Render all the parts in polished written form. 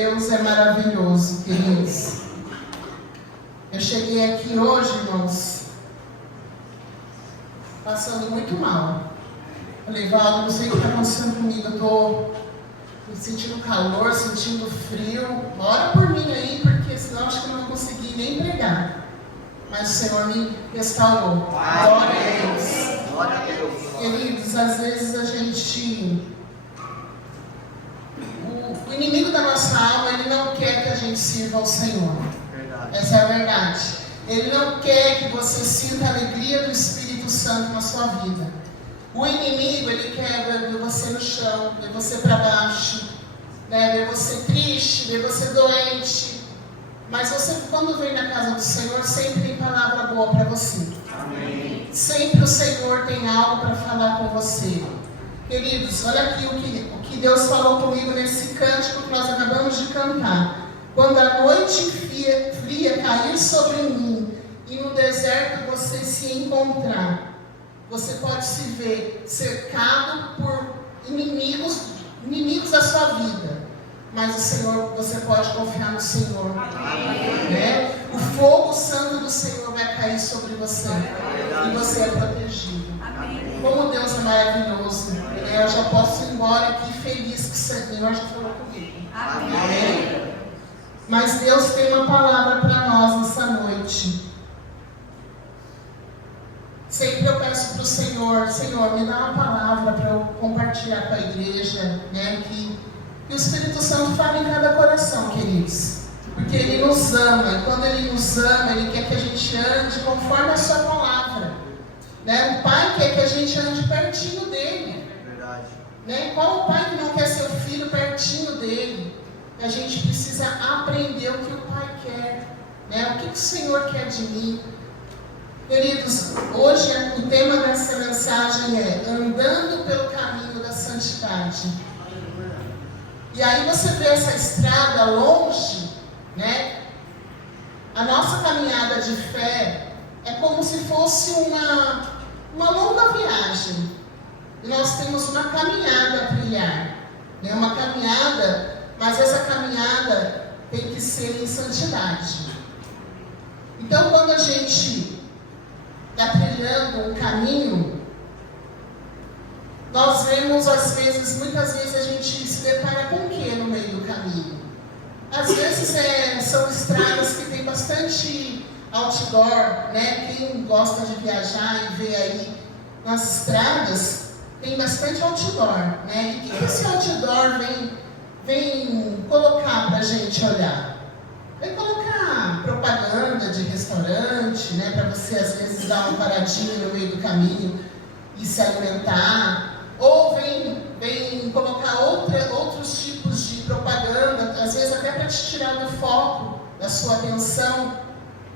Deus é maravilhoso, queridos. Eu cheguei aqui hoje, irmãos, passando muito mal. Falei, Valdo, não sei o que está acontecendo comigo. Eu estou sentindo calor, sentindo frio. Ora por mim aí, porque senão acho que eu não consegui nem pregar. Mas o Senhor me restaurou. Glória a Deus. Glória a Deus. Queridos, às vezes a gente... O inimigo da nossa alma, ele não quer que a gente sirva ao Senhor. Verdade. Essa é a verdade. Ele não quer que você sinta a alegria do Espírito Santo na sua vida. O inimigo, ele quer ver você no chão, ver você para baixo, né? Ver você triste, ver você doente. Mas você, quando vem na casa do Senhor, sempre tem palavra boa para você. Amém. Sempre o Senhor tem algo para falar com você. Queridos, olha aqui o que Deus falou comigo nesse cântico que nós acabamos de cantar. Quando a noite fria cair sobre mim e no deserto você se encontrar, você pode se ver cercado por inimigos da sua vida. Mas o Senhor, você pode confiar no Senhor. Né? O fogo santo do Senhor vai cair sobre você. E você é protegido. Como Deus é maravilhoso. Eu já posso ir embora aqui feliz que o Senhor já falou comigo. Amém. Mas Deus tem uma palavra para nós nessa noite. Sempre eu peço para o Senhor, Senhor, me dá uma palavra para eu compartilhar com a igreja, né? Que o Espírito Santo fala em cada coração, queridos. Porque Ele nos ama, e quando Ele nos ama, Ele quer que a gente ande conforme a sua palavra. Né? O Pai quer que a gente ande pertinho dEle. Verdade. Né? Qual o pai que não quer seu filho pertinho dele? A gente precisa aprender o que o Pai quer. Né? O que o Senhor quer de mim? Queridos, hoje o tema dessa mensagem é andando pelo caminho da santidade. E aí você vê essa estrada longe, né? A nossa caminhada de fé é como se fosse uma longa viagem. E nós temos uma caminhada a trilhar. Né? Uma caminhada, mas essa caminhada tem que ser em santidade. Então, quando a gente está trilhando um caminho, nós vemos, muitas vezes a gente se depara com o que no meio do caminho? Às vezes são estradas que tem bastante outdoor, né? Quem gosta de viajar e ver aí nas estradas, tem bastante outdoor, né? E o que esse outdoor vem colocar para a gente olhar? Vem colocar propaganda de restaurante, né? Para você às vezes dar uma paradinha no meio do caminho e se alimentar. Ou vem colocar outros tipos de propaganda, às vezes até para te tirar do foco, da sua atenção.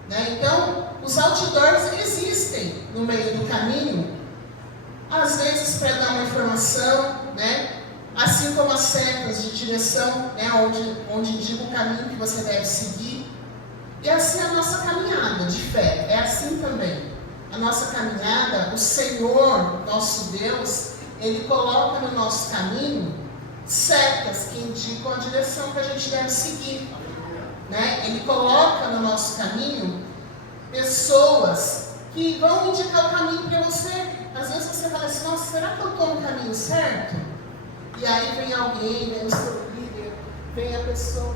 Né? Então, os outdoors existem no meio do caminho, às vezes para dar uma informação, né? Assim como as setas de direção, né? onde indica o caminho que você deve seguir. E assim a nossa caminhada de fé, é assim também. A nossa caminhada, o Senhor, nosso Deus, Ele coloca no nosso caminho setas que indicam a direção que a gente deve seguir. Né? Ele coloca no nosso caminho pessoas que vão indicar o caminho para você. Às vezes você fala assim, nossa, será que eu estou no caminho certo? E aí vem alguém, vem o seu líder, vem a pessoa.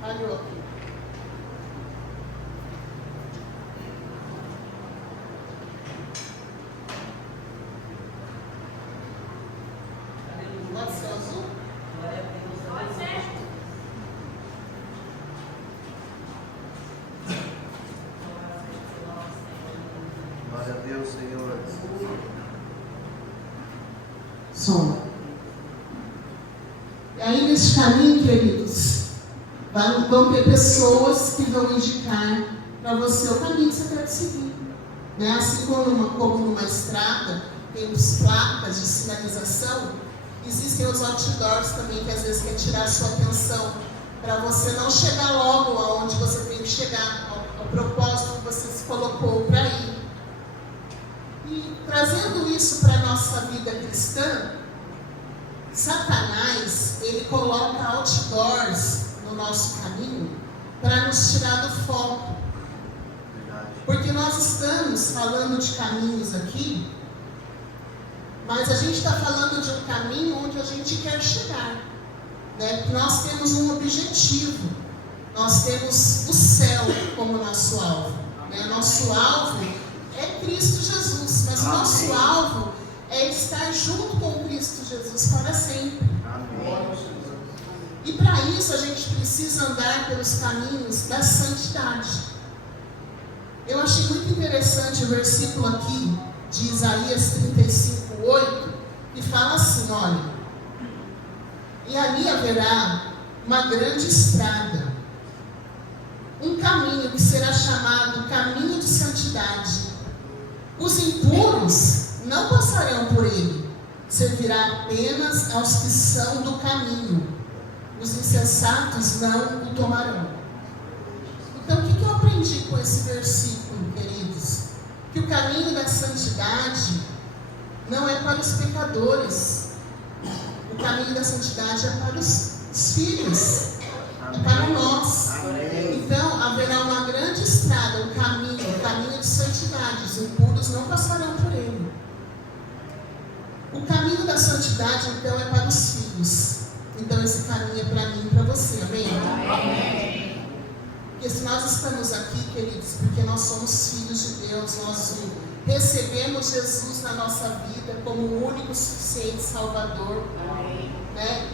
Falhou aqui. Pode ser azul? Pode ser. Glória a Deus, Senhor. Som. E aí nesse caminho, queridos, vão ter pessoas que vão indicar para você o caminho que você deve seguir. Né? Assim como numa estrada, tem as placas de sinalização, existem os outdoors também, que às vezes quer tirar a sua atenção, para você não chegar logo aonde você tem que chegar, ao propósito que você se colocou para ir. E trazendo isso para a nossa vida cristã, Satanás, ele coloca outdoors no nosso caminho para nos tirar do foco. Verdade. Porque nós estamos falando de caminhos aqui, mas a gente está falando de um caminho onde a gente quer chegar. Né? Nós temos um objetivo, nós temos o céu como nosso alvo. Né? Nosso alvo é Cristo Jesus, mas o nosso alvo é estar junto com Cristo Jesus para sempre. Amém. E para isso a gente precisa andar pelos caminhos da santidade. Eu achei muito interessante o versículo aqui de Isaías 35:8, que fala assim, olha: e ali haverá uma grande estrada, um caminho que será chamado caminho de santidade. Os impuros não passarão por ele, servirá apenas aos que são do caminho. Os insensatos não o tomarão. Então, o que eu aprendi com esse versículo, queridos? Que o caminho da santidade não é para os pecadores. O caminho da santidade é para os filhos. É para nós. Então, haverá uma grande estrada, um caminho de santidade. Os impuros não passarão por ele. O caminho da santidade, então, é para os filhos. Então, esse caminho é para mim e para você, amém? Amém. Porque se nós estamos aqui, queridos, porque nós somos filhos de Deus, nós recebemos Jesus na nossa vida como o único suficiente Salvador. Amém. Né?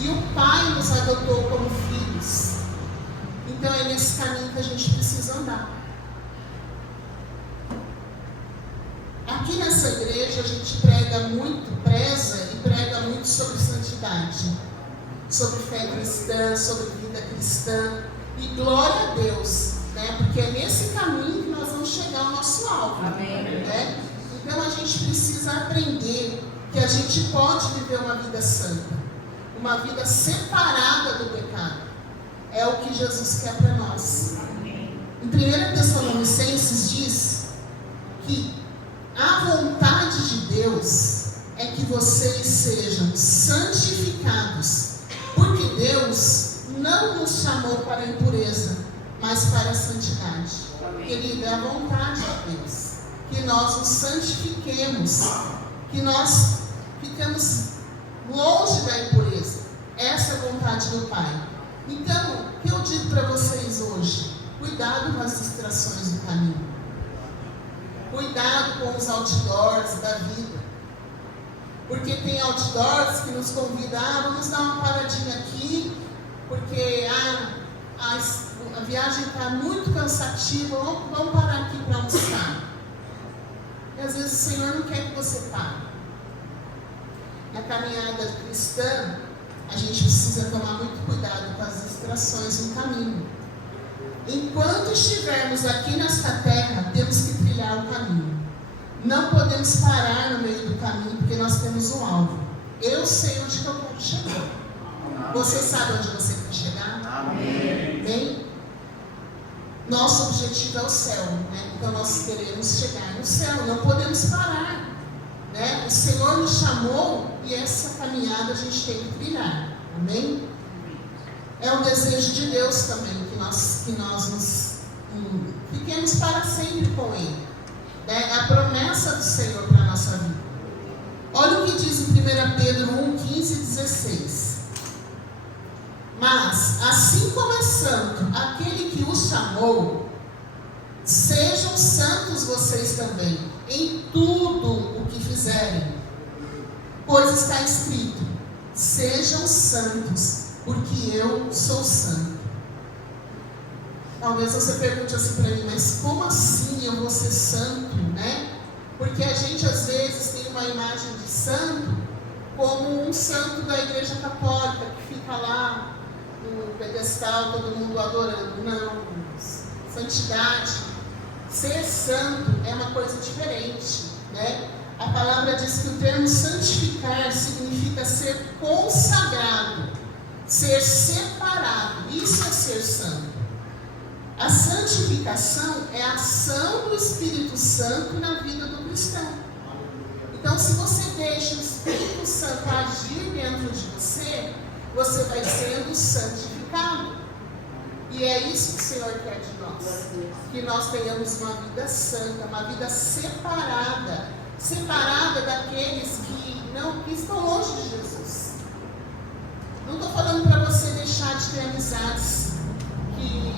E o Pai nos adotou como filhos. Então, é nesse caminho que a gente precisa andar. Aqui nessa igreja, a gente preza e prega muito sobre santidade, sobre fé cristã, sobre vida cristã. E glória a Deus, né? Porque é nesse caminho que nós vamos chegar ao nosso alvo. Amém. Né? Então, a gente precisa aprender que a gente pode viver uma vida santa, uma vida separada do pecado. É o que Jesus quer para nós. Em 1 Tessalonicenses diz que a vontade de Deus é que vocês sejam santificados, porque Deus não nos chamou para a impureza, mas para a santidade. Querido, é a vontade de Deus que nós nos santifiquemos, que nós ficamos longe da impureza. Essa é a vontade do Pai. Então, o que eu digo para vocês hoje? Cuidado com as distrações do caminho. Cuidado com os outdoors da vida. Porque tem outdoors que nos convidam, vamos dar uma paradinha aqui, porque a viagem está muito cansativa, vamos parar aqui para almoçar. E às vezes o Senhor não quer que você pare. Na caminhada cristã, a gente precisa tomar muito cuidado com as distrações no caminho. Enquanto estivermos aqui nesta terra, temos que trilhar o caminho. Não podemos parar no meio do caminho, porque nós temos um alvo. Eu sei onde que eu quero chegar. Você sabe onde você quer chegar? Amém. Bem, nosso objetivo é o céu, né? Então nós queremos chegar no céu, não podemos parar, né? O Senhor nos chamou e essa caminhada a gente tem que trilhar, amém? É um desejo de Deus também que nós nos fiquemos para sempre com Ele, né? É a promessa do Senhor para a nossa vida. Olha o que diz em 1 Pedro 1, 15 e 16. Mas, assim como é santo aquele que os chamou, sejam santos vocês também, em tudo o que fizerem. Pois está escrito: sejam santos, porque eu sou santo. Talvez você pergunte assim para mim, mas como assim eu vou ser santo, né? Porque a gente às vezes tem uma imagem de santo como um santo da igreja católica, que fica lá no pedestal, todo mundo adorando. Não, santidade, ser santo é uma coisa diferente, né? A palavra diz que o termo santificar significa ser consagrado, ser separado. Isso é ser santo. A santificação é a ação do Espírito Santo na vida do cristão. Então, se você deixa o Espírito Santo agir dentro de você, você vai sendo santificado. E é isso que o Senhor quer de nós. Que nós tenhamos uma vida santa, uma vida separada. Separada daqueles que estão longe de Jesus. Não estou falando para você deixar de ter amizades. Que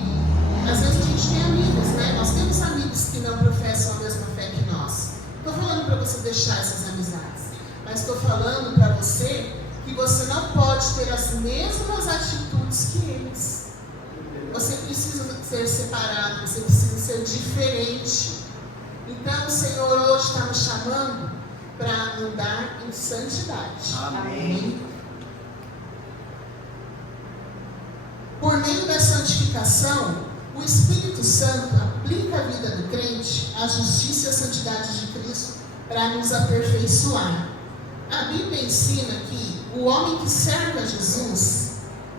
às vezes a gente tem amigos, né? Nós temos amigos que não professam a mesma fé que nós. Estou falando para você deixar essas amizades. Mas estou falando para você que você não pode ter as mesmas atitudes que eles. Você precisa ser separado, você precisa ser diferente. Então o Senhor hoje está nos chamando para andar em santidade. Amém. Por meio da santificação, o Espírito Santo aplica a vida do crente à justiça e à santidade de Cristo para nos aperfeiçoar. A Bíblia ensina que o homem que serve a Jesus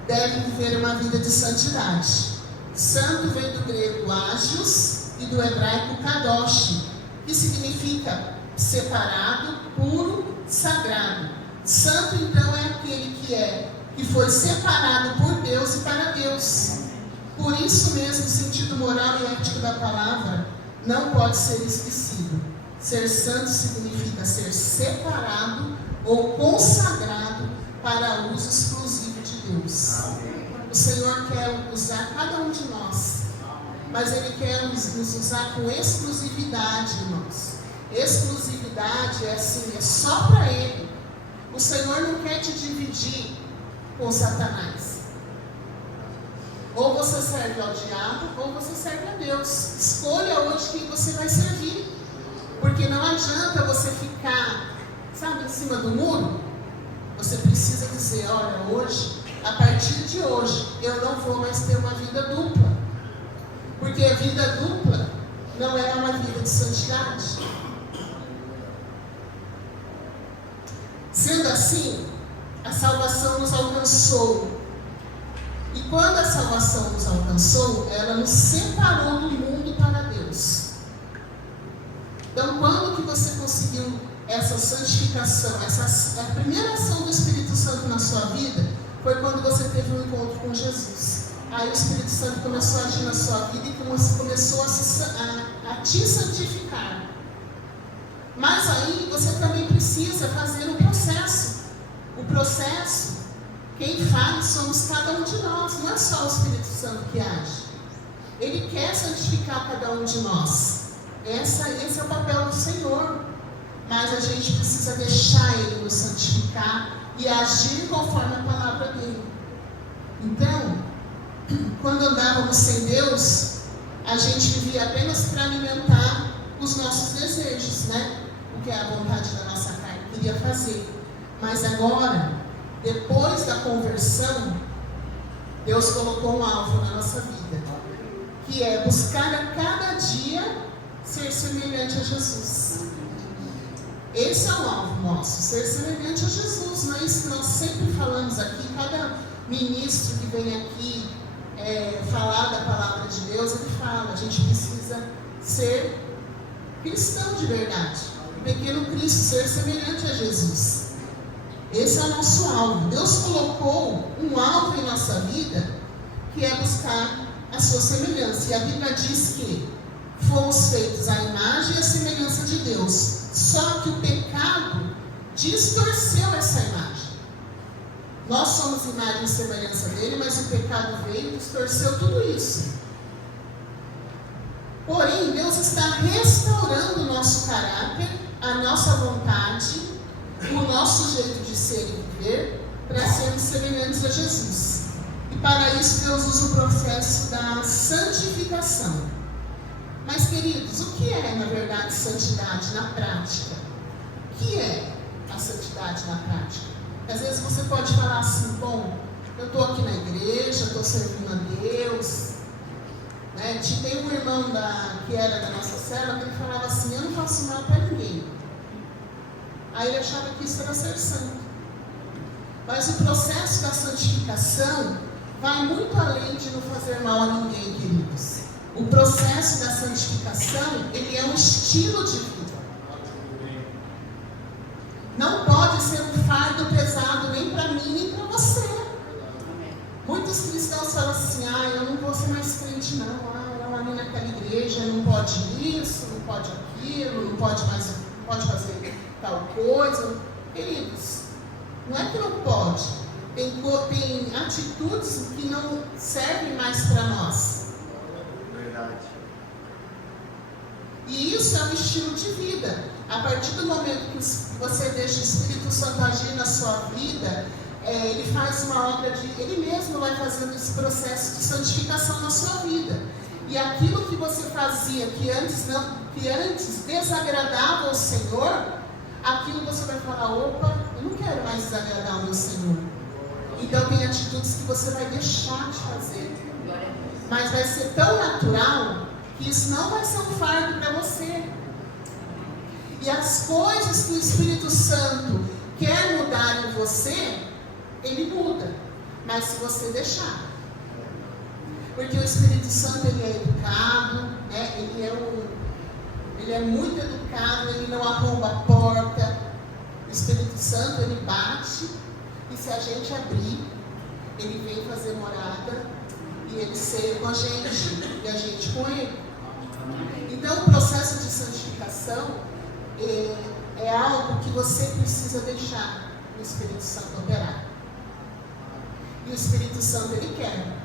deve viver uma vida de santidade. Santo vem do grego ágios e do hebraico kadosh, que significa separado, puro, sagrado. Santo então é aquele que foi separado por Deus e para Deus. Por isso mesmo o sentido moral e ético da palavra não pode ser esquecido. Ser santo significa ser separado ou consagrado para uso exclusivo de Deus. O Senhor quer usar cada um de nós, mas Ele quer nos usar com exclusividade, irmãos. Exclusividade é assim, é só para Ele. O Senhor não quer te dividir com Satanás. Ou você serve ao diabo, ou você serve a Deus. Escolha hoje quem você vai servir. Porque não adianta você ficar, sabe, em cima do muro. Você precisa dizer, olha, hoje, a partir de hoje, eu não vou mais ter uma vida dupla. Porque a vida dupla não é uma vida de santidade. Sendo assim, a salvação nos alcançou. E quando a salvação nos alcançou, ela nos separou do mundo para Deus. Então, quando que você conseguiu essa santificação, a primeira ação do Espírito Santo na sua vida, foi quando você teve um encontro com Jesus. Aí o Espírito Santo começou a agir na sua vida e começou a te santificar. Mas aí você também precisa fazer um processo. O processo, quem faz somos cada um de nós, não é só o Espírito Santo que age. Ele quer santificar cada um de nós. Esse é o papel do Senhor. Mas a gente precisa deixar Ele nos santificar e agir conforme a palavra dele. Então, quando andávamos sem Deus, a gente vivia apenas para alimentar os nossos desejos, né? O que a vontade da nossa carne queria fazer. Mas agora, depois da conversão, Deus colocou um alvo na nossa vida, que é buscar a cada dia ser semelhante a Jesus. Esse é o alvo nosso, ser semelhante a Jesus. Não é isso que nós sempre falamos aqui. Cada ministro que vem aqui falar da palavra de Deus, ele fala, a gente precisa ser cristão de verdade. O pequeno Cristo, ser semelhante a Jesus. Esse é o nosso alvo. Deus colocou um alvo em nossa vida, que é buscar a sua semelhança. E a Bíblia diz que fomos feitos à imagem e à semelhança de Deus. Só que o pecado distorceu essa imagem. Nós somos imagem e semelhança dele, mas o pecado veio e distorceu tudo isso. Porém, Deus está restaurando o nosso caráter, a nossa vontade, o nosso jeito de ser e viver, para sermos semelhantes a Jesus. E para isso Deus usa o processo da santificação. Mas, queridos, o que é, na verdade, santidade na prática? O que é a santidade na prática? Às vezes você pode falar assim, bom, eu estou aqui na igreja, estou servindo a Deus. Né? Tem um irmão que era da nossa célula, que ele falava assim, eu não faço mal para ninguém. Aí ele achava que isso era ser santo. Mas o processo da santificação vai muito além de não fazer mal a ninguém, queridos. O processo da santificação, ele é um estilo de vida. Não pode ser um fardo pesado nem para mim nem para você. muitos cristãos falam assim, eu não vou ser mais crente não, eu ali naquela igreja não pode isso, não pode aquilo, não pode fazer tal coisa. Queridos, não é que não pode, tem atitudes que não servem mais para nós. Verdade. E isso é um estilo de vida. A partir do momento que você deixa o Espírito Santo agir na sua vida, ele faz uma obra ele mesmo vai fazendo esse processo de santificação na sua vida. E aquilo que você fazia, que antes desagradava ao Senhor, aquilo você vai falar, opa, eu não quero mais desagradar o meu Senhor. Então tem atitudes que você vai deixar de fazer. Mas vai ser tão natural que isso não vai ser um fardo para você. E as coisas que o Espírito Santo quer mudar em você, ele muda. Mas se você deixar. Porque o Espírito Santo, ele é educado, né? Ele é muito educado, ele não arromba a porta. O Espírito Santo, ele bate, e se a gente abrir, ele vem fazer morada, e ele ceia com a gente, e a gente com ele. Então, o processo de santificação é algo que você precisa deixar o Espírito Santo operar. E o Espírito Santo, ele quer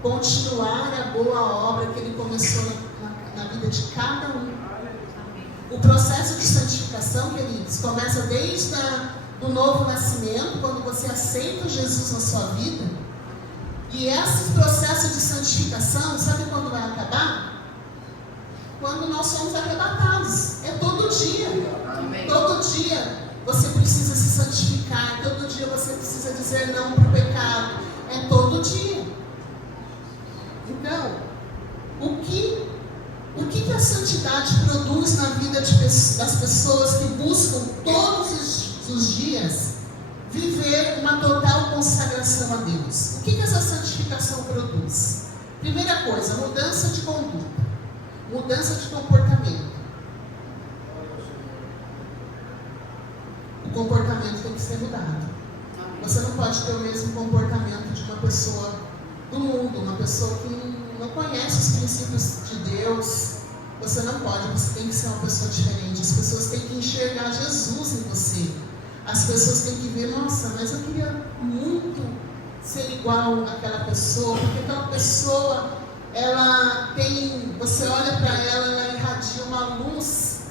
continuar a boa obra que ele começou na vida de cada um. O processo de santificação, queridos, começa desde do novo nascimento, quando você aceita Jesus na sua vida. E esse processo de santificação, sabe quando vai acabar? Quando nós somos arrebatados. É todo dia. Amém. Todo dia você precisa se santificar. Todo dia você precisa dizer não para o pecado. É todo dia. Então, o que a santidade produz na vida das pessoas que buscam todos os dias viver uma total consagração a Deus? O que essa santificação produz? Primeira coisa, mudança de conduta, mudança de comportamento. O comportamento tem que ser mudado. Você não pode ter o mesmo comportamento de uma pessoa do mundo, uma pessoa que não conhece os princípios de Deus. Você não pode, você tem que ser uma pessoa diferente. As pessoas têm que enxergar Jesus em você. As pessoas têm que ver, nossa, mas eu queria muito ser igual àquela pessoa, porque aquela pessoa, ela tem, você olha para ela, ela irradia uma luz,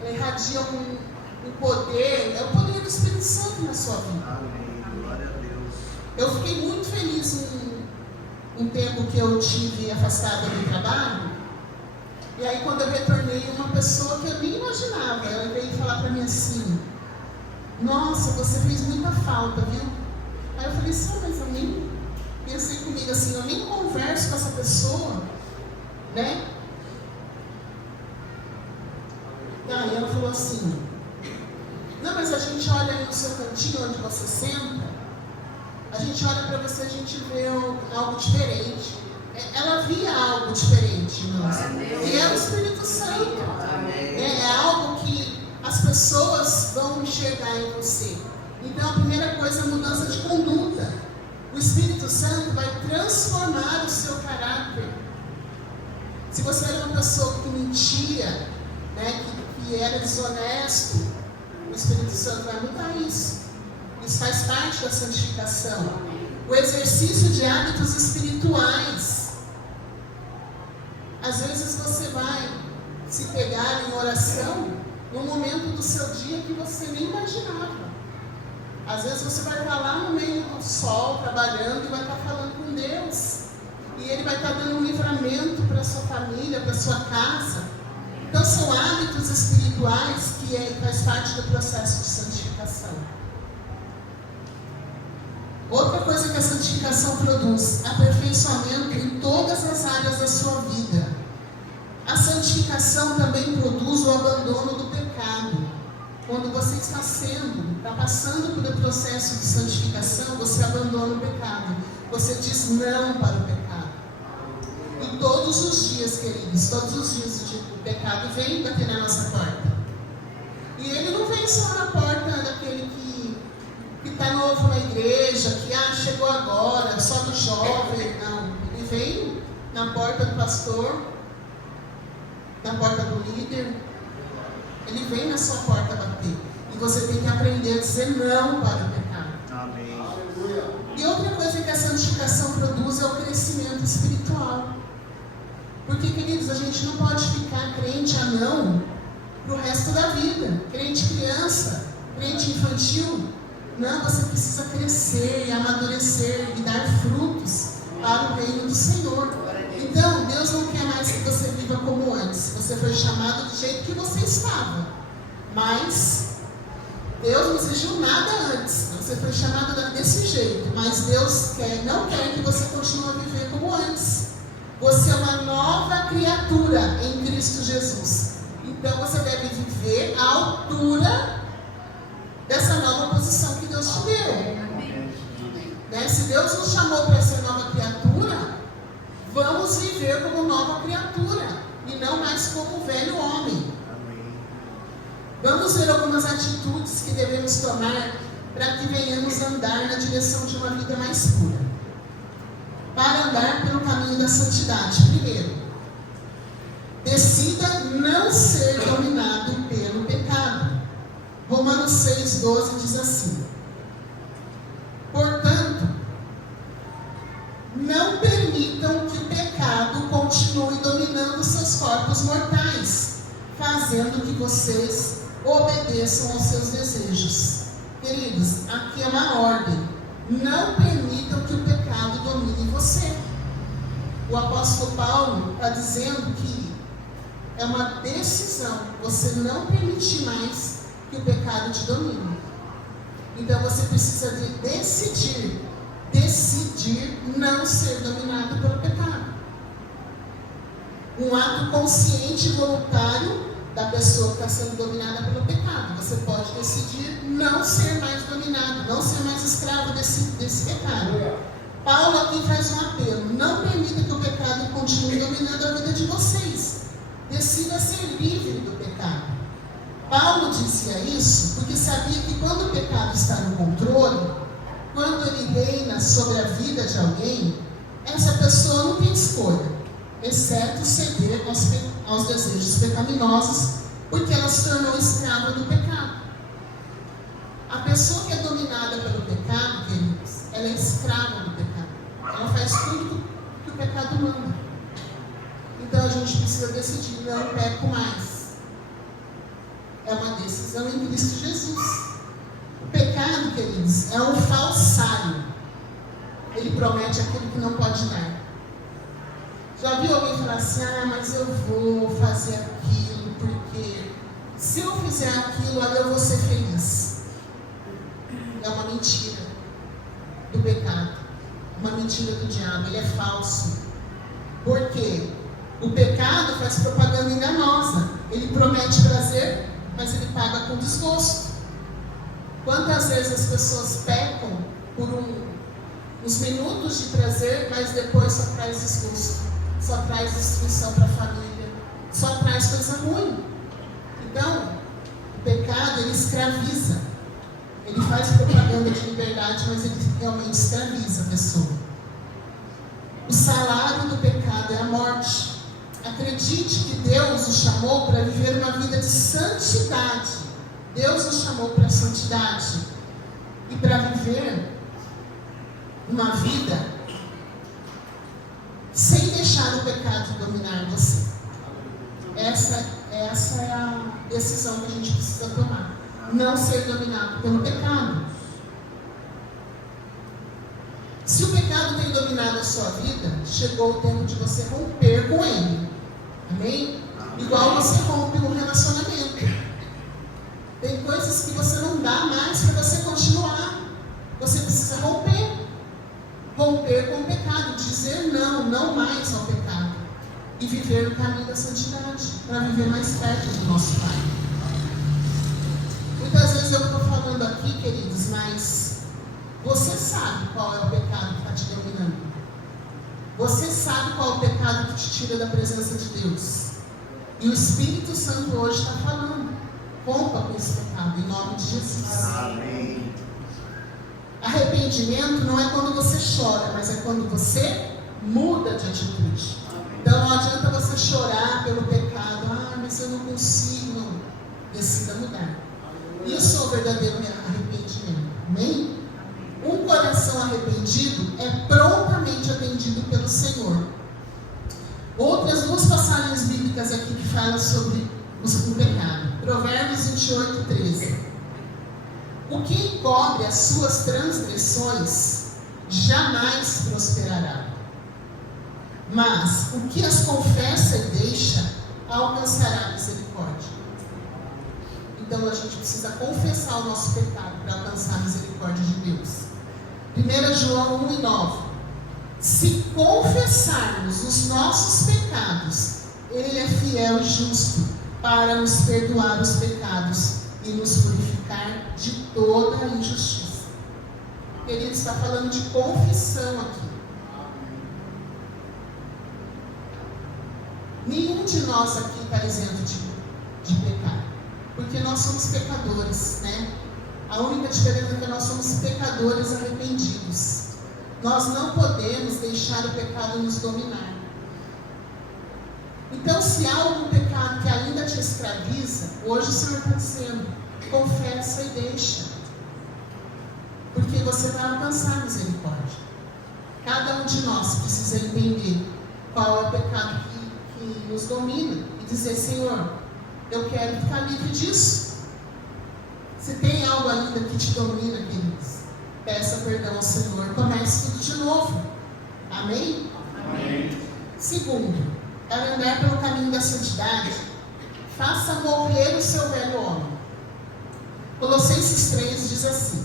ela irradia um poder, é o poder do Espírito Santo na sua vida. Amém, glória a Deus. Eu fiquei muito feliz um tempo que eu tive afastada do trabalho. E aí quando eu retornei, uma pessoa que eu nem imaginava, ela veio falar para mim assim, nossa, você fez muita falta, viu? Aí eu falei assim, mas eu nem pensei comigo assim, eu nem converso com essa pessoa, né? E aí ela falou assim, não, mas a gente olha no seu cantinho onde você senta, a gente olha para você, a gente vê algo diferente. Ela via algo diferente, irmãos. E é o Espírito Santo. É algo que as pessoas vão enxergar em você. Então a primeira coisa é a mudança de conduta. O Espírito Santo vai transformar o seu caráter. Se você era uma pessoa que mentia, né, que era desonesto, o Espírito Santo vai mudar isso. Isso faz parte da santificação. O exercício de hábitos espirituais. Às vezes você vai se pegar em oração num momento do seu dia que você nem imaginava. Às vezes você vai estar lá no meio do sol, trabalhando, e vai estar falando com Deus. E Ele vai estar dando um livramento para a sua família, para a sua casa. Então são hábitos espirituais que faz parte do processo de santificação. Outra coisa que a santificação produz, aperfeiçoamento em todas as áreas da sua vida. A santificação também produz o abandono do pecado. Quando você está passando por um processo de santificação, você abandona o pecado. Você diz não para o pecado. E todos os dias, queridos, todos os dias o pecado vem bater na nossa porta. E ele não vem só na porta daquele que que está novo na igreja, que chegou agora, só do jovem. Não, ele vem na porta do pastor, na porta do líder, ele vem na sua porta bater. E você tem que aprender a dizer não para o pecado. Amém. E outra coisa que a santificação produz é o crescimento espiritual. Porque, queridos, a gente não pode ficar crente anão para o resto da vida. Crente criança, crente infantil. Não, você precisa crescer e amadurecer e dar frutos para o reino do Senhor. Então, Deus não quer mais que você viva como antes. Você foi chamado do jeito que você estava. Mas Deus não exigiu nada antes. Você foi chamado desse jeito. Mas Deus não quer que você continue a viver como antes. Você é uma nova criatura em Cristo Jesus. Então você deve viver à altura dessa nova posição que Deus te deu. Né? Se Deus nos chamou para ser nova criatura, vamos viver como nova criatura e não mais como velho homem. Vamos ver algumas atitudes que devemos tomar para que venhamos andar na direção de uma vida mais pura. Para andar pelo caminho da santidade, primeiro, decida não ser dominado pelo pecado. Romanos 6,12 diz assim: portanto, não permitam que o pecado continue dominando seus corpos mortais, fazendo que vocês obedeçam aos seus desejos. Queridos, aqui é uma ordem. Não permitam que o pecado domine você. O apóstolo Paulo está dizendo que é uma decisão você não permitir mais que o pecado te domine. Então você precisa de decidir não ser dominado pelo pecado. Um ato consciente e voluntário da pessoa que está sendo dominada pelo pecado. Você pode decidir não ser mais dominado, não ser mais escravo desse pecado. Paulo aqui faz um apelo: não permita que o pecado continue dominando a vida de vocês. Decida ser livre do pecado. Paulo dizia isso porque sabia que quando o pecado está no controle, quando ele reina sobre a vida de alguém, essa pessoa não tem escolha, exceto ceder aos desejos pecaminosos, porque ela se tornou escrava do pecado. A pessoa que é dominada pelo pecado, queridos, ela é escrava do pecado. Ela faz tudo que o pecado manda. Então a gente precisa decidir: não peco mais. É uma decisão em Cristo Jesus. O pecado, queridos, é um falsário. Ele promete aquilo que não pode dar. Já viu alguém falar assim: mas eu vou fazer aquilo porque se eu fizer aquilo, eu vou ser feliz. É uma mentira do pecado, uma mentira do diabo. Ele é falso. Por quê? O pecado faz propaganda enganosa. Ele promete prazer, mas ele paga com desgosto. Quantas vezes as pessoas pecam por uns minutos de prazer, mas depois só traz desgosto, só traz destruição para a família, só traz coisa ruim. Então, o pecado, ele escraviza. Ele faz propaganda de liberdade, mas ele realmente escraviza a pessoa. O salário do pecado é a morte. Acredite que Deus nos chamou para viver uma vida de santidade. Deus nos chamou para a santidade e para viver uma vida sem deixar o pecado dominar você. Essa é a decisão que a gente precisa tomar. Não ser dominado pelo pecado. Se o pecado tem dominado a sua vida, chegou o tempo de você romper com ele. Amém? Igual você rompe um relacionamento. Tem coisas que você não dá mais para você continuar. Você precisa romper. Romper com o pecado. Dizer não mais ao pecado. E viver no caminho da santidade. Para viver mais perto do nosso Pai. Muitas vezes eu estou falando aqui, queridos, mas você sabe qual é o pecado que está te dominando. Você sabe qual é o pecado que te tira da presença de Deus. E o Espírito Santo hoje está falando: rompa com esse pecado, em nome de Jesus. Amém. Arrependimento não é quando você chora, mas é quando você muda de atitude. Então não adianta você chorar pelo pecado. Mas eu não consigo. Não. Decida mudar. Isso é o verdadeiro arrependimento. Amém? Um coração arrependido é prontamente atendido pelo Senhor. Outras duas passagens bíblicas aqui que falam sobre o pecado. Provérbios 28, 13. O que encobre as suas transgressões jamais prosperará. Mas o que as confessa e deixa alcançará misericórdia. Então a gente precisa confessar o nosso pecado para alcançar a misericórdia de Deus. 1 João 1:9. Se confessarmos os nossos pecados, Ele é fiel e justo para nos perdoar os pecados e nos purificar de toda a injustiça. Ele está falando de confissão aqui. Nenhum de nós aqui está isento de pecado, porque nós somos pecadores, né? A única diferença é que nós somos pecadores arrependidos. Nós não podemos deixar o pecado nos dominar. Então, se há algum pecado que ainda te escraviza, hoje o Senhor está dizendo, confessa e deixa, porque você vai alcançar misericórdia. Cada um de nós precisa entender qual é o pecado que nos domina e dizer, Senhor, eu quero ficar livre disso. Se tem algo ainda que te domina, queridos, peça perdão ao Senhor, comece tudo de novo. Amém? Amém. Segundo, para andar pelo caminho da santidade, faça morrer o seu velho homem. Colossenses 3 diz assim: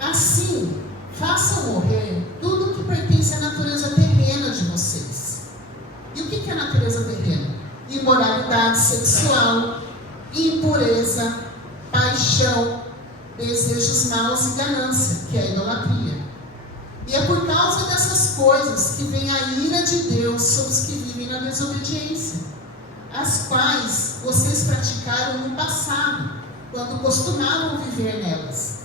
assim, façam morrer tudo que pertence à natureza terrena de vocês. E o que é a natureza terrena? Imoralidade sexual, impureza, paixão, desejos maus e ganância, que é a idolatria. E é por causa dessas coisas que vem a ira de Deus sobre os que vivem na desobediência, as quais vocês praticaram no passado, quando costumavam viver nelas.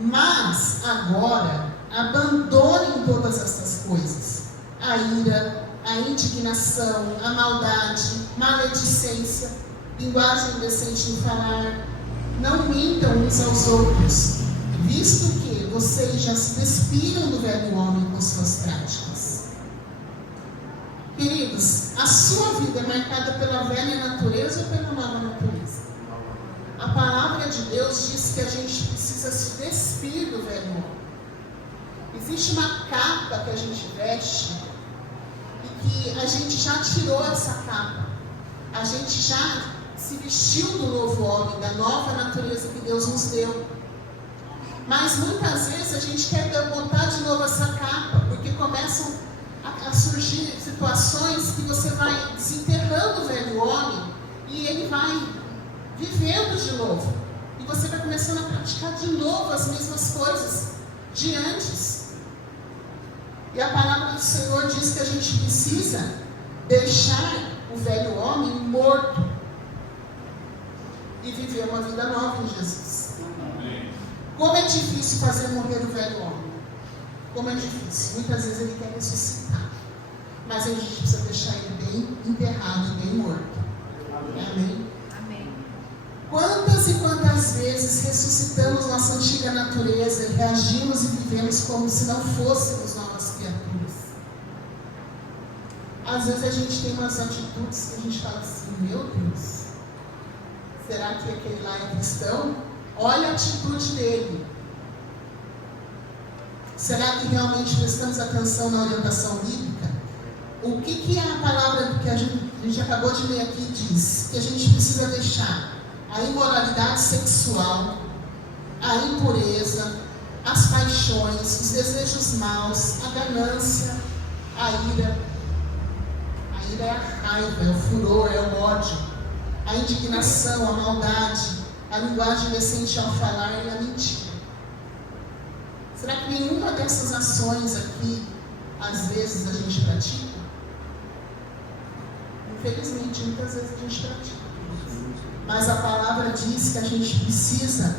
Mas agora abandonem todas estas coisas: a ira, a indignação, a maldade, maledicência, linguagem indecente no falar. Não mintam uns aos outros, visto que vocês já se despiram do velho homem com suas práticas. Queridos, a sua vida é marcada pela velha natureza ou pela nova natureza? A palavra de Deus diz que a gente precisa se despir do velho homem. Existe uma capa que a gente veste e que a gente já tirou essa capa. A gente já se vestiu do novo homem, da nova natureza que Deus nos deu. Mas muitas vezes a gente quer botar de novo essa capa, porque começam a surgir situações que você vai desenterrando o velho homem e ele vai vivendo de novo. E você vai começando a praticar de novo as mesmas coisas de antes. E a palavra do Senhor diz que a gente precisa deixar o velho homem morto e viver uma vida nova em Jesus. Amém. Como é difícil fazer morrer o velho homem. Como é difícil. Muitas vezes ele quer ressuscitar. Mas a gente precisa deixar ele bem enterrado e bem morto. Amém? Amém. Quantas e quantas vezes ressuscitamos nossa antiga natureza e reagimos e vivemos como se não fôssemos novas criaturas? Às vezes a gente tem umas atitudes que a gente fala assim, meu Deus, será que aquele lá é cristão? Olha a atitude dele. Será que realmente prestamos atenção na orientação bíblica? O que a palavra que a gente acabou de ler aqui diz? Que a gente precisa deixar a imoralidade sexual, a impureza, as paixões, os desejos maus, a ganância, a ira. A ira é a raiva, é o furor, é o ódio, a indignação, a maldade, a linguagem indecente ao falar e a mentira. Será que nenhuma dessas ações aqui, às vezes, a gente pratica? Infelizmente, muitas vezes a gente pratica. Mas a palavra diz que a gente precisa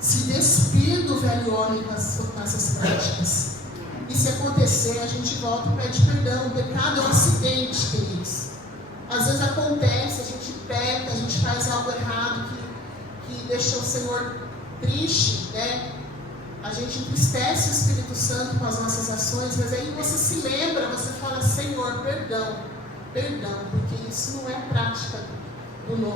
se despir do velho homem com essas práticas. E se acontecer, a gente volta e pede perdão. O pecado é um acidente, queridos. Às vezes acontece, a gente peca, a gente faz algo errado que deixa o Senhor triste, né? A gente entristece o Espírito Santo com as nossas ações, mas aí você se lembra, você fala, Senhor, perdão, porque isso não é prática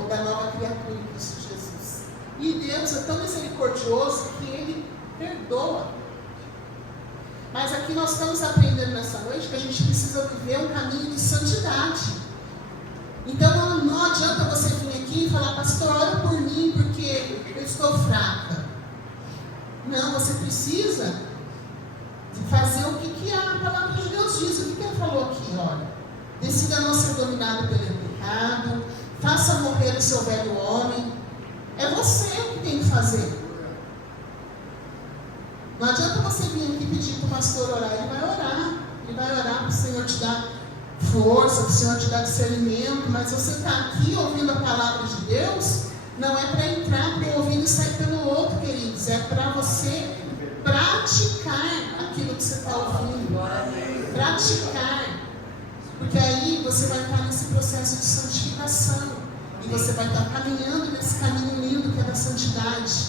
da nova criatura em Cristo Jesus. E Deus é tão misericordioso que Ele perdoa. Mas aqui nós estamos aprendendo nessa noite que a gente precisa viver um caminho de santidade. Então não adianta você vir aqui e falar, pastor, ora por mim porque eu estou fraca. Não, você precisa de fazer o que a palavra de Deus diz. O que ele falou aqui? Olha, decida não ser dominado pelo pecado, faça morrer o seu velho homem. É você que tem que fazer. Não adianta você vir aqui pedir para o pastor orar. Ele vai orar. Ele vai orar para o Senhor te dar força, para o Senhor te dar discernimento. Mas você está aqui ouvindo a palavra de Deus, não é para entrar pelo ouvido e sair pelo outro, queridos. É para você praticar aquilo que você está ouvindo. Praticar. Porque aí você vai estar nesse processo de santificação. E você vai estar caminhando nesse caminho lindo que é da santidade.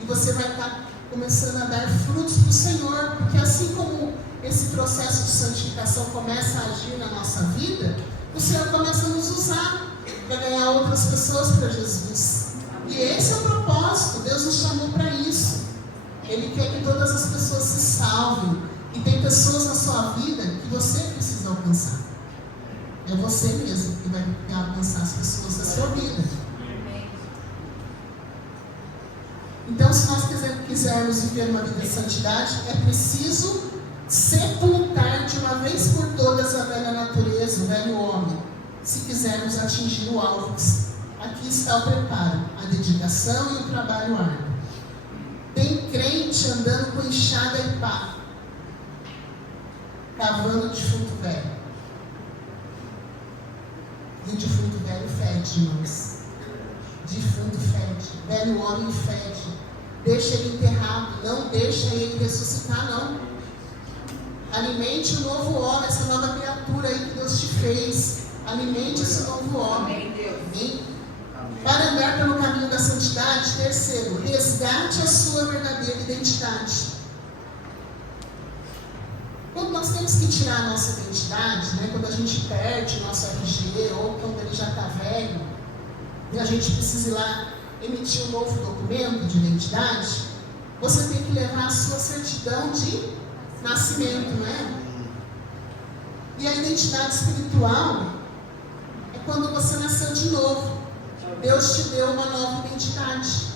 E você vai estar começando a dar frutos para o Senhor. Porque assim como esse processo de santificação começa a agir na nossa vida, o Senhor começa a nos usar para ganhar outras pessoas para Jesus. E esse é o propósito. Deus nos chamou para isso. Ele quer que todas as pessoas se salvem. E tem pessoas na sua vida que você precisa alcançar. É você mesmo que vai alcançar as pessoas da sua vida. Então, se nós quisermos viver uma vida de santidade, é preciso sepultar de uma vez por todas a velha natureza, o velho homem, se quisermos atingir o alvo. Aqui está o preparo, a dedicação e o trabalho árduo. Tem crente andando com enxada e pá, cavando defunto velho. E o defunto velho fede, irmãos. Defunto fede. Velho homem fede. Deixa ele enterrado. Não deixa ele ressuscitar, não. Alimente o novo homem, essa nova criatura aí que Deus te fez. Alimente esse novo homem. Amém? Para andar pelo caminho da santidade, terceiro, resgate a sua verdadeira identidade. Quando nós temos que tirar a nossa identidade, né, quando a gente perde o nosso RG, ou quando ele já está velho, e a gente precisa ir lá emitir um novo documento de identidade, você tem que levar a sua certidão de nascimento, né? E a identidade espiritual é quando você nasceu de novo. Deus te deu uma nova identidade.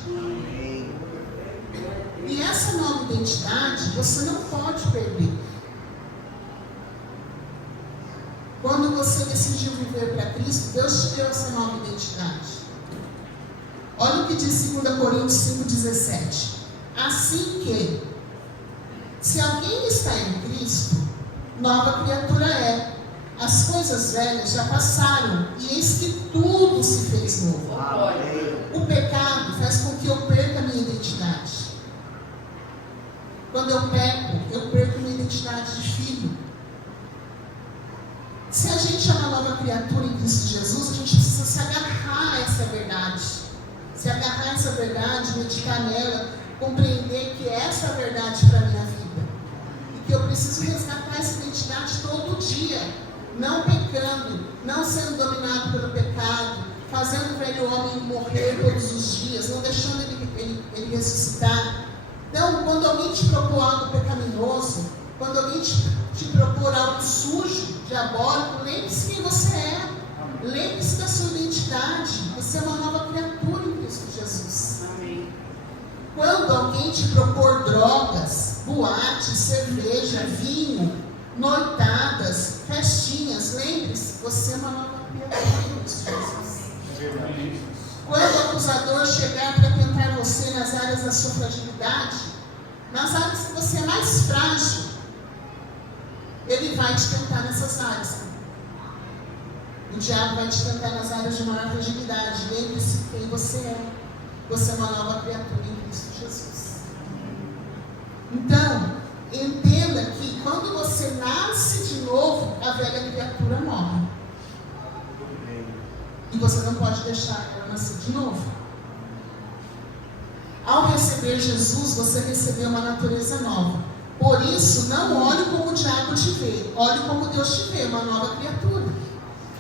E essa nova identidade você não pode perder. Quando você decidiu viver para Cristo, Deus te deu essa nova identidade. Olha o que diz 2 Coríntios 5,17. Assim que, se alguém está em Cristo, nova criatura é. As coisas velhas já passaram, e eis que tudo se fez novo. O pecado faz com que eu perca a minha identidade. Quando eu peco, eu perco minha identidade de filho. Se a gente é uma nova criatura em Cristo Jesus, a gente precisa se agarrar a essa verdade. Se agarrar a essa verdade, meditar nela, compreender que essa é a verdade para a minha vida. E que eu preciso resgatar essa identidade todo dia. Não pecando, não sendo dominado pelo pecado, fazendo o velho homem morrer todos os dias, não deixando ele ressuscitar. Então, quando alguém te propor algo pecaminoso, quando alguém te propor algo sujo, diabólico, lembre-se quem você é. Lembre-se da sua identidade. Você é uma nova criatura em Cristo Jesus. Amém. Quando alguém te propor drogas, boate, cerveja, vinho, noitadas, festinhas, lembre-se, você é uma nova criatura em Cristo Jesus. Quando o acusador chegar para tentar você nas áreas da sua fragilidade, nas áreas que você é mais frágil, ele vai te tentar nessas áreas. O diabo vai te tentar nas áreas de maior fragilidade. Lembre-se quem você é. Você é uma nova criatura em Cristo Jesus. Então, entenda que quando você nasce de novo, a velha criatura morre. E você não pode deixar ela nascer de novo. Ao receber Jesus, você recebeu uma natureza nova. Por isso, não olhe como o diabo te vê. Olhe como Deus te vê, uma nova criatura.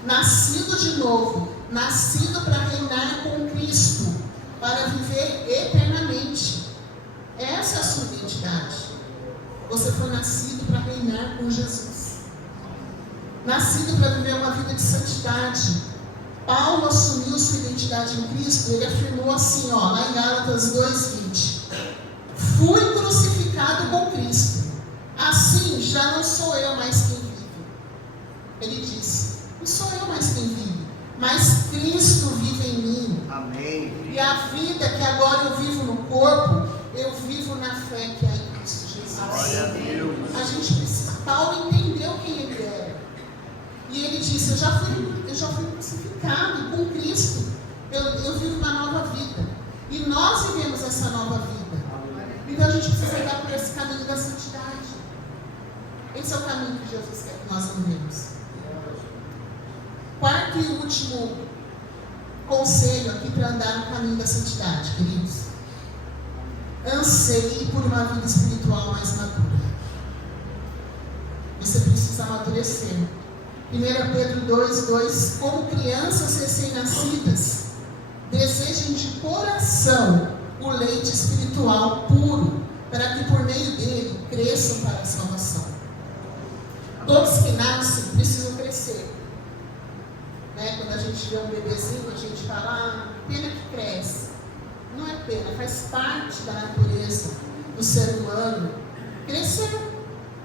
Nascido de novo. Nascido para reinar com Cristo. Para viver eternamente. Essa é a sua identidade. Você foi nascido para reinar com Jesus. Nascido para viver uma vida de santidade. Paulo assumiu sua identidade em Cristo. Ele afirmou assim, lá em Gálatas 2:20. Fui crucificado com Cristo. Assim já não sou eu mais quem vive. Ele disse, não sou eu mais quem vive, mas Cristo vive em mim. Amém. E a vida que agora eu vivo no corpo, eu vivo na fé que há em Cristo Jesus. Glória a Deus. A gente precisa. Paulo entendeu quem ele era. E ele disse, eu já fui crucificado com Cristo. Eu vivo uma nova vida. E nós vivemos essa nova vida. Então a gente precisa andar por esse caminho da santidade. Esse é o caminho que Jesus quer que nós andemos. Quarto e último conselho aqui para andar no caminho da santidade, queridos. Anseie por uma vida espiritual mais madura. Você precisa amadurecer. 1 Pedro 2:2. Como crianças recém-nascidas, desejem de coração o leite espiritual puro, para que por meio dele cresçam para a salvação. Todos que nascem precisam crescer. Quando a gente vê um bebezinho, a gente fala, pena que cresce. Não é pena, faz parte da natureza do ser humano crescer.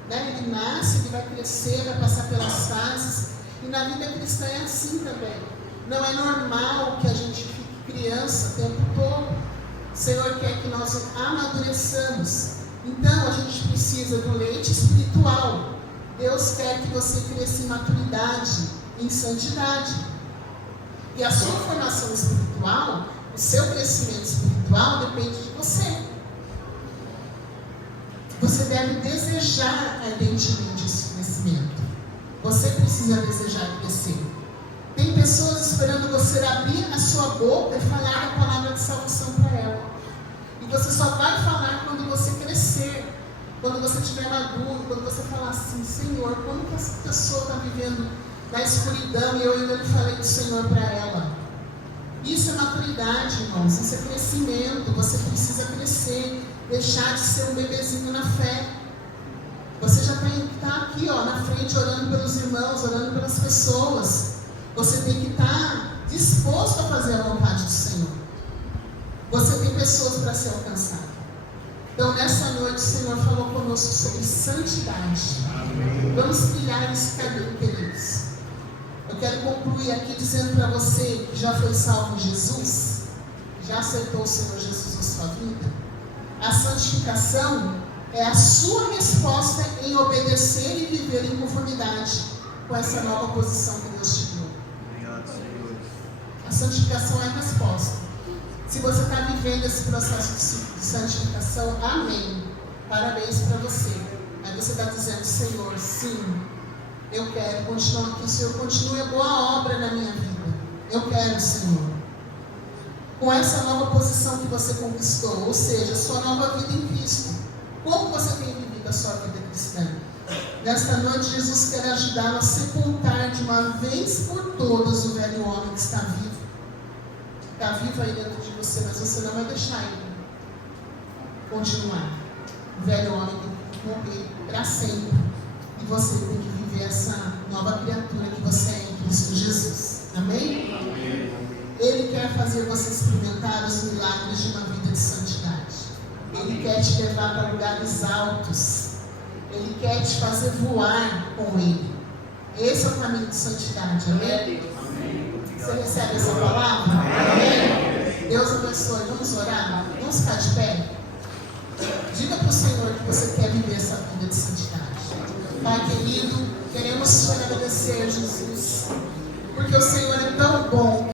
Ele nasce, ele vai crescer, vai passar pelas fases. E na vida cristã é assim também. Não é normal que a gente fique criança o tempo todo. O Senhor quer que nós amadureçamos. Então a gente precisa do leite espiritual. Deus quer que você cresça em maturidade, em santidade. E a sua formação espiritual, o seu crescimento espiritual depende de você. Você deve desejar ardentemente esse crescimento. Você precisa desejar crescer. Tem pessoas esperando você abrir a sua boca e falar a palavra de salvação para ela. E você só vai falar quando você crescer. Quando você estiver maduro, quando você falar assim, Senhor, quando que essa pessoa está vivendo na escuridão e eu ainda não falei do Senhor para ela? Isso é maturidade, irmãos. Isso é crescimento. Você precisa crescer. Deixar de ser um bebezinho na fé. Você já tem que estar aqui, na frente, orando pelos irmãos, orando pelas pessoas. Você tem que estar disposto a fazer a vontade do Senhor. Você tem pessoas para ser alcançado. Então, nessa noite, o Senhor falou conosco sobre santidade. Vamos trilhar esse caminho, queridos. Eu quero concluir aqui dizendo para você que já foi salvo em Jesus, já aceitou o Senhor Jesus na sua vida. A santificação é a sua resposta em obedecer e viver em conformidade com essa nova posição que Deus te deu. Obrigado, Senhor. A santificação é a resposta. Se você está vivendo esse processo de santificação, amém. Parabéns para você. Aí você está dizendo, Senhor, sim, eu quero continuar aqui. O Senhor continue a boa obra na minha vida. Eu quero, Senhor. Com essa nova posição que você conquistou, ou seja, sua nova vida em Cristo. Como você tem vivido a sua vida cristã? Nesta noite, Jesus quer ajudá-lo a sepultar de uma vez por todas o velho homem que está vivo. Está vivo aí dentro de você, mas você não vai deixar ele continuar. O velho homem tem que morrer para sempre. E você tem que viver essa nova criatura que você é em Cristo Jesus. Amém? Amém. Ele quer fazer você experimentar os milagres de uma vida de santidade. Ele quer te levar para lugares altos. Ele quer te fazer voar com Ele. Esse é o caminho de santidade. Amém? Você recebe essa palavra? Amém? Deus abençoe. Vamos orar? Vamos ficar de pé? Diga para o Senhor que você quer viver essa vida de santidade. Pai querido, queremos te agradecer, Jesus, porque o Senhor é tão bom.